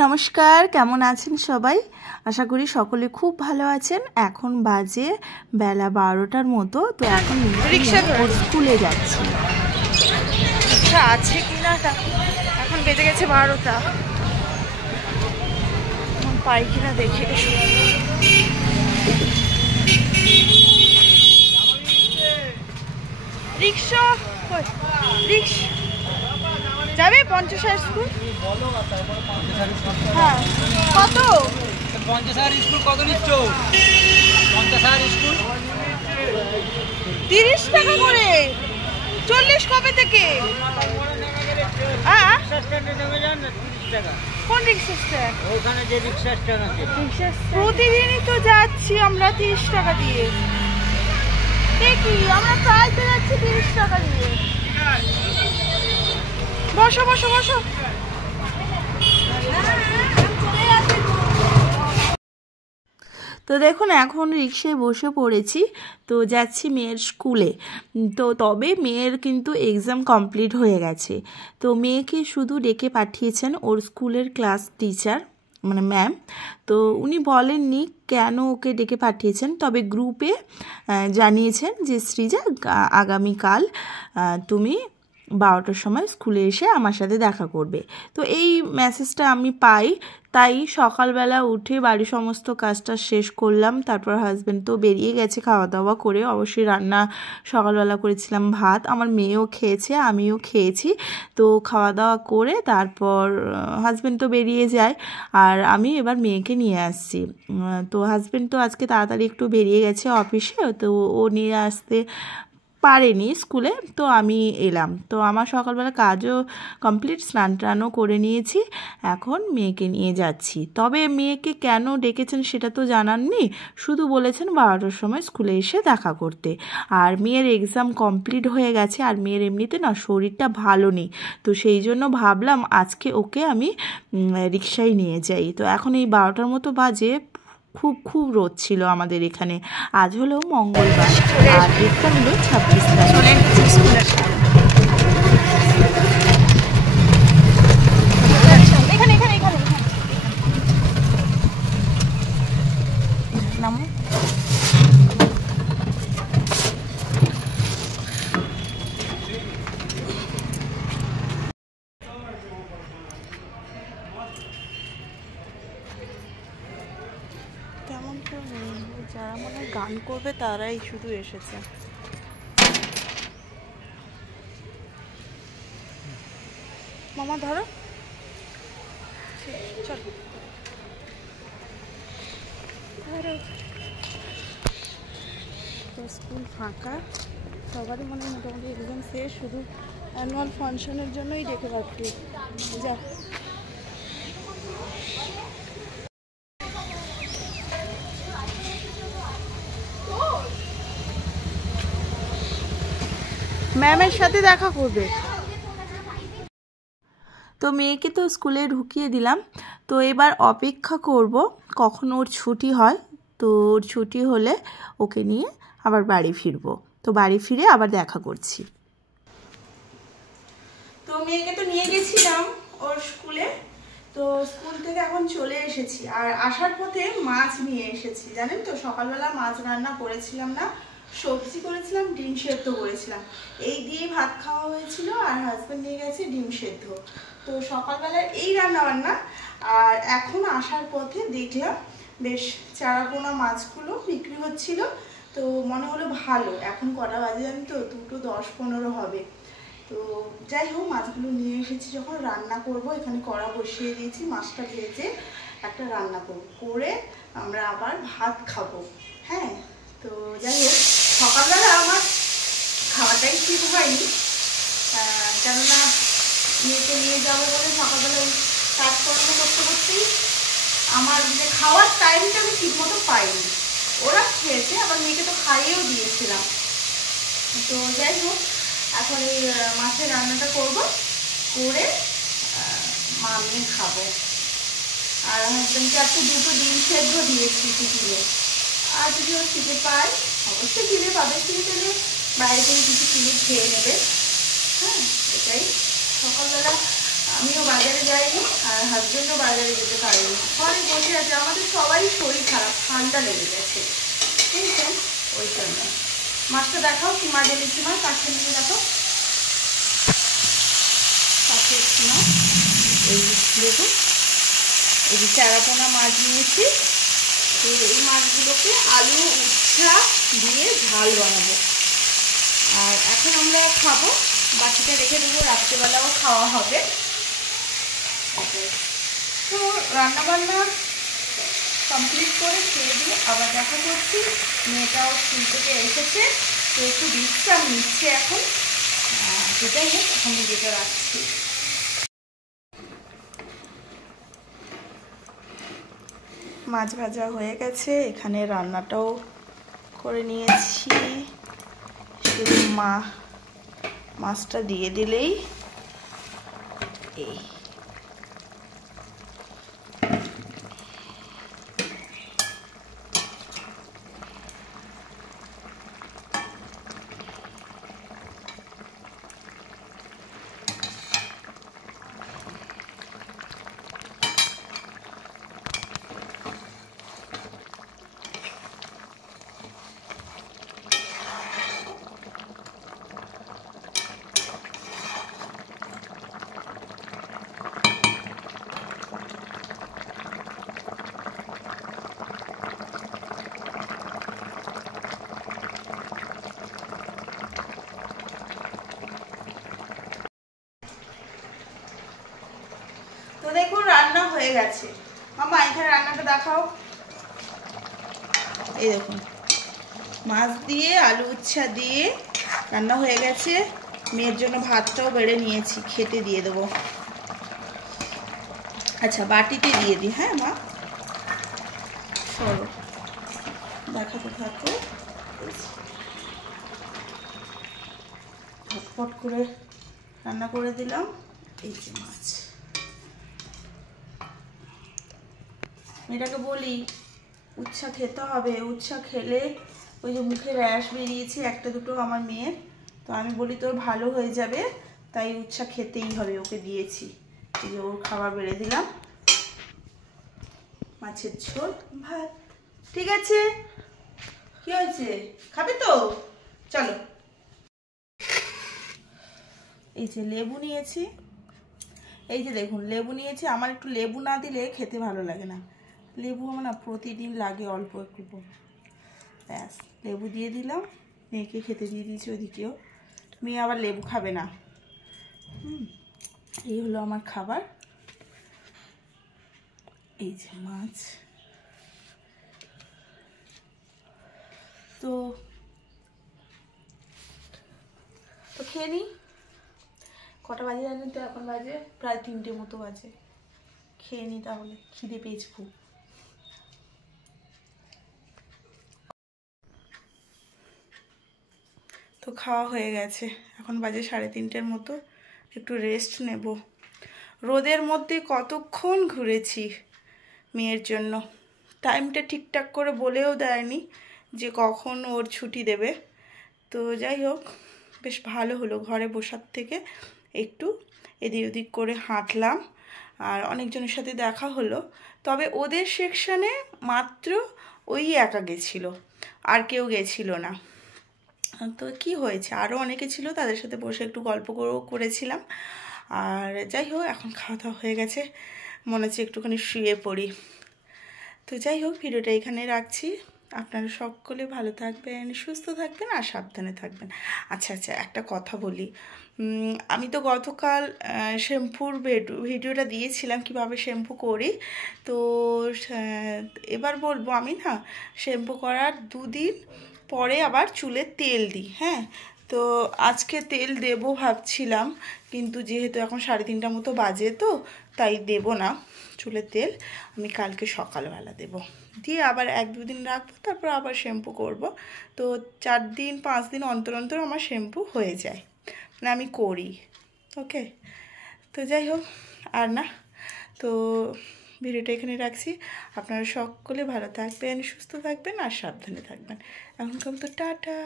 नमस्कार केमन आছেন সবাই आशा करी सकले खूब भालो आছেন। এখন বাজে বেলা 12টার মতো। তো এখন স্কুলে যাচ্ছি। আচ্ছা আছে কিনা এখন বেজে গেছে 12টা। এখন পাই কিনা দেখে রিক্সা রিক্সা যাবে পঞ্চসার স্কুল। হ্যাঁ কত পঞ্চসার স্কুল কত নিচ্ছ? পঞ্চসার স্কুল 30 টাকা করে। 40 কবে থেকে? কোন রিক্সা স্ট্যান্ড? ওখানে যে রিক্সা স্ট্যান্ড আছে প্রতিদিনই তো যাচ্ছি আমরা 30 টাকা দিয়ে। দেখি আমরা প্রায় তো যাচ্ছি 30 টাকা দিয়ে। বসো বসো বসো। তো দেখুন এখন রিক্সায় বসে পড়েছি। তো যাচ্ছি মেয়ের স্কুলে। তো তবে মেয়ের কিন্তু এক্সাম কমপ্লিট হয়ে গেছে। তো মেয়েকে শুধু ডেকে পাঠিয়েছেন ওর স্কুলের ক্লাস টিচার মানে ম্যাম। তো উনি বলেননি কেন ওকে ডেকে পাঠিয়েছেন, তবে গ্রুপে জানিয়েছেন যে সৃজা আগামীকাল তুমি 12টার সময় স্কুলে এসে আমার সাথে দেখা করবে। তো এই মেসেজটা আমি পাই, তাই সকালবেলা উঠে বাড়ির সমস্ত কাজটা শেষ করলাম। তারপর হাজব্যান্ড তো বেরিয়ে গেছে খাওয়া দাওয়া করে। অবশ্যই রান্না সকালবেলা করেছিলাম ভাত, আমার মেয়েও খেয়েছে আমিও খেয়েছি। তো খাওয়া দাওয়া করে তারপর হাজব্যান্ড তো বেরিয়ে যায় আর আমি এবার মেয়েকে নিয়ে আসছি। তো হাজব্যান্ড তো আজকে তাড়াতাড়ি একটু বেরিয়ে গেছে অফিসে, তো ও নিয়ে আসতে পারেনি স্কুলে। তো আমি এলাম। তো আমার সকালবেলা কাজও কমপ্লিট, স্নান টানও করে নিয়েছি। এখন মেয়েকে নিয়ে যাচ্ছি। তবে মেয়েকে কেন ডেকেছেন সেটা তো জানাননি, শুধু বলেছেন 12টার সময় স্কুলে এসে দেখা করতে। আর মেয়ের এক্সাম কমপ্লিট হয়ে গেছে আর মেয়ের এমনিতে না শরীরটা ভালো নেই। তো সেই জন্য ভাবলাম আজকে ওকে আমি রিক্সায় নিয়ে যাই। তো এখন এই 12টার মতো বাজে। খুব খুব রোদ ছিল আমাদের এখানে। আজ হলো মঙ্গলবার আর ডেটটা হলো 26 তারিখ। এখানে এখানে এখানে নামো। কেমন করে যারা মানে গান করবে তারাই শুধু এসেছে। মামা ধরো চল। তো স্কুল ফাঁকা, সবারই মানে মোটামুটি এক্সাম শেষ, শুধু অ্যানুয়াল ফাংশনের জন্যই ডেকে পাচ্ছি। যা ম্যামের সাথে দেখা করবে। তো মেয়েকে তো স্কুলে ঢুকিয়ে দিলাম। তো এবার অপেক্ষা করব কখন ওর ছুটি হয়। তো ওর ছুটি হলে ওকে নিয়ে আবার বাড়ি ফিরবো। তো বাড়ি ফিরে আবার দেখা করছি। তো মেয়েকে তো নিয়ে গেছিলাম ওর স্কুলে। তো স্কুল থেকে এখন চলে এসেছি আর আসার পথে মাছ নিয়ে এসেছি। জানেন তো সকালবেলা মাছ রান্না করেছিলাম না, সবজি করেছিলাম, ডিম সেদ্ধ করেছিলাম, এই দিয়ে ভাত খাওয়া হয়েছিল। আর হাজব্যান্ড নিয়ে গেছে ডিম সেদ্ধ। তো সকালবেলার এই রান্না বান্না। আর এখন আসার পথে দেখলাম বেশ চারাপোনা মাছগুলো বিক্রি হচ্ছিল। তো মনে হলো ভালো। এখন কটা বাজে জানি তো, 2:10-15 হবে। তো যাই হোক মাছগুলো নিয়ে এসেছি যখন রান্না করব। এখানে কড়া বসিয়ে দিয়েছি, মাছটা ভেজে একটা রান্না করব, করে আমরা আবার ভাত খাবো। হ্যাঁ তো যাই হোক সকালবেলা আমার খাওয়াটাই ঠিক হয়নি, কেননা মেয়েকে নিয়ে যাবো বলে সকালবেলা ওই কাজকর্ম করতে করতেই আমার যে খাওয়ার টাইমটা আমি ঠিক মতো পাইনি। ওরা খেয়েছে, আবার মেয়েকে তো খাইয়েও দিয়েছিলাম। তো যাই হোক এখন এই মাছের রান্নাটা করব, করে মা মেয়ে খাবো। আর হাজব্যান্ডকে আজকে 2টো ডিম সেদ্ধ দিয়েছি টিফিনে। আর যদি ও খিদে পায় অবশ্যই খিদে পাবে, খিদে পেলে বাইরে থেকে কিছু কিনে খেয়ে নেবে। হ্যাঁ এটাই সকালবেলা আমিও বাজারে যাইনি আর হাজবেন্ডও বাজারে যেতে পারিনি, ঘরে বসে আছে। আমাদের সবাই শরীর খারাপ, ঠান্ডা লেগে গেছে, বুঝছেন? ওই জন্য মাছটা দেখাও, কি মাছ এনেছি মাছ, কাছে নিয়ে দেখো, কাছে একটু মাছ। এই দেখুন, এই যে চারাপোনা মাছ নিয়েছি। তো এই মাছগুলোকে আলু উচ্ছা দিয়ে ঝাল বানাবো। আর এখন আমরা খাবো, বাকিটা রেখে দেবো, রাত্রেবেলাও খাওয়া হবে। তো রান্নাবান্না কমপ্লিট করে খেয়ে দিয়ে আবার দেখা করছি। মেয়েটাও স্কুল থেকে এসেছে, তো একটু বিশ্রাম নিচ্ছে এখন। যেটাই হোক, এখন ভিডিওটা রাখছি। মাছ ভাজা হয়ে গেছে, এখানে রান্নাটাও করে নিয়েছি। শুধু মাছটা দিয়ে দিলেই এই তো দেখুন রান্না হয়ে গেছে। মামা এখানে রান্নাটা দেখাও। এই দেখুন, মাছ দিয়ে আলু উচ্ছা দিয়ে রান্না হয়ে গেছে। মেয়ের জন্য ভাতটাও বেড়ে নিয়েছি, খেতে দিয়ে দেবো। আচ্ছা বাটিতে দিয়ে দিই। হ্যাঁ মা, চলো দেখাতে থাকো। ঝটপট করে রান্না করে দিলাম। এই যে মাছ, মেয়েটাকে বলি উচ্ছা খেতে হবে, উচ্ছা খেলে ওই যে মুখে র্যাশ বেরিয়েছে একটা দুটো আমার মেয়ের, তো আমি বলি তোর ভালো হয়ে যাবে, তাই উচ্ছা খেতেই হবে। ওকে দিয়েছি, এই যে ওর খাবার বেড়ে দিলাম। মাছের ঝোল ভাত, ঠিক আছে। কি হয়েছে, খাবে তো? চলো। এই যে লেবু নিয়েছি, এই যে দেখুন লেবু নিয়েছি। আমার একটু লেবু না দিলে খেতে ভালো লাগে না। লেবু আমার না প্রতিদিন লাগে অল্প একটু, ব্যাস লেবু দিয়ে দিলাম। মেয়েকে খেতে দিয়ে দিয়েছি ওদিকেও, মেয়ে আবার লেবু খাবে না। এই হলো আমার খাবার। এই যে মাছ। তো খেয়ে নিই। কটা বাজে জানেন তো? এখন বাজে প্রায় 3টে মতো বাজে। খেয়ে নিই তাহলে, খিদে পেয়েছে খুব। তো খাওয়া হয়ে গেছে, এখন বাজে 3:30 মতো। একটু রেস্ট নেব। রোদের মধ্যে কতক্ষণ ঘুরেছি মেয়ের জন্য, টাইমটা ঠিকঠাক করে বলেও দেয়নি যে কখন ওর ছুটি দেবে। তো যাই হোক, বেশ ভালো হলো, ঘরে বসার থেকে একটু এদিক ওদিক করে হাঁটলাম, আর অনেকজনের সাথে দেখা হলো। তবে ওদের সেকশানে মাত্র ওই একা গেছিল, আর কেউ গেছিল না। তো কি হয়েছে, আরও অনেকে ছিল, তাদের সাথে বসে একটু গল্প করেছিলাম। আর যাই হোক, এখন খাওয়া দাওয়া হয়ে গেছে, মনে হচ্ছে একটুখানি শুয়ে পড়ি। তো যাই হোক, ভিডিওটা এখানে রাখছি। আপনারা সকলে ভালো থাকবেন, সুস্থ থাকবেন আর সাবধানে থাকবেন। আচ্ছা একটা কথা বলি, আমি তো গতকাল শ্যাম্পুর ভিডিওটা দিয়েছিলাম কিভাবে শ্যাম্পু করি। তো এবার বলবো, আমি না শ্যাম্পু করার 2 দিন পরে আবার চুলে তেল দিই। হ্যাঁ, তো আজকে তেল দেবো ভাবছিলাম, কিন্তু যেহেতু এখন 3:30 মতো বাজে, তো তাই দেব না চুলের তেল। আমি কালকে সকালবেলা দেব, দিয়ে আবার 1-2 দিন রাখবো, তারপর আবার শ্যাম্পু করব। তো 4 দিন 5 দিন অন্তর অন্তর আমার শ্যাম্পু হয়ে যায়, মানে আমি করি। ওকে, তো যাই হোক, আর না, তো ভিডিওটা এখানে রাখছি। আপনারা সকলে ভালো থাকবেন, সুস্থ থাকবেন আর সাবধানে থাকবেন। এখন তো টাটা।